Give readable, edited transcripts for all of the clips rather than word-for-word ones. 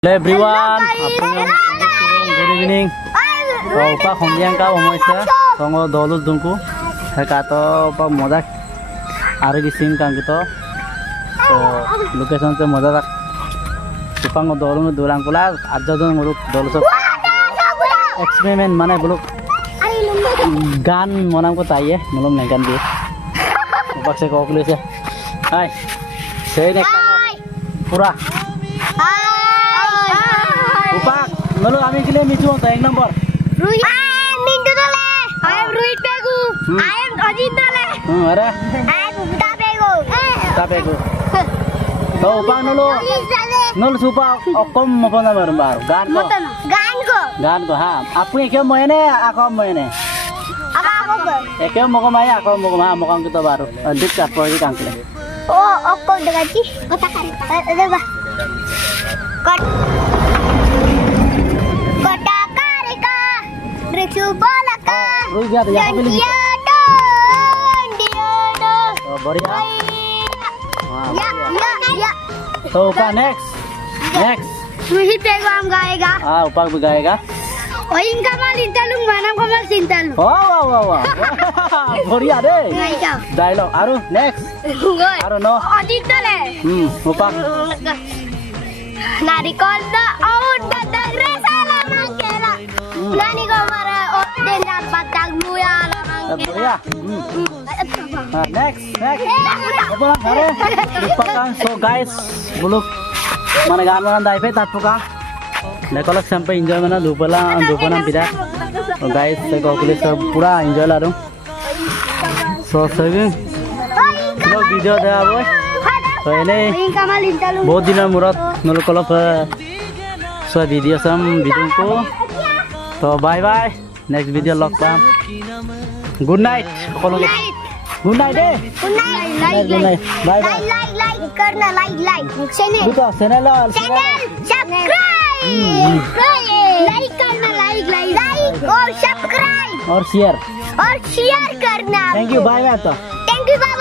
Hello everyone, good evening. Pak Hombiang ka umoisa, songo dolus dungku. Hekato pak modak ari gising kang gitu. So location se modak supang dolung durang pula aja dong urut dolus. Experiment mana belum? Gan monam ko taye, belum negan dia. Pak se koklis ya. Hai, saya nek pura. Upak, lalu kami kalian micu untuk yang nomor. Ruhit. I am Mintu Dole. I am Ruhit Pegu. I am Ajit Dole. Ada? I am Uta Pegu. Uta Pegu. So upak nulu supak okom apa nama rumah? Gan ko. Gan ko ha. Apa yang kau mau ini? Aku mau ini. Aku ko. Kau mau kemana? Aku mau kemana? Mau kang kita baru. Dik apa lagi kang kita? Oh, aku dengan sih. Kota kari. Ada bah. Kota Karika, Riksu Bolaka, dan dia Boria. Ya. So upak next. Ruhit Pegu हम गाएगा. उपाक भी गाएगा. और इनका माल इंटालूं मानम का माल सिंटालूं. वाह. बोरिया दे. Dialogue. Aru next. Aru no. Ajit Dole. Upak. Narikol na out na resala mangkela. Nani ko mara oten na patagmuya la mangkela. Next. Apa hari? Lupakan. So guys, buluk mana gambaran dai pe tatpuka. Nekolak sampai enjoy mana dupala pida. So guys, saya kau kulis pura enjoy lah dong. So sekarang vlog video dah boy. So ini बहुत दिन मुरत नलो कलप so video सम video को तो bye bye next video लग पाम good night good night bye bye like करना like channel channel subscribe like करना like और सब्सक्राइब और शेयर करना थैंक यू बाय बाय तो थैंक यू बाय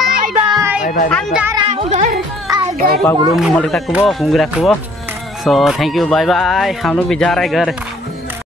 हम जा रहे हैं उधर Pak belum melihat kubo, so thank you, bye bye. हम लोग भी जा रहे हैं घर.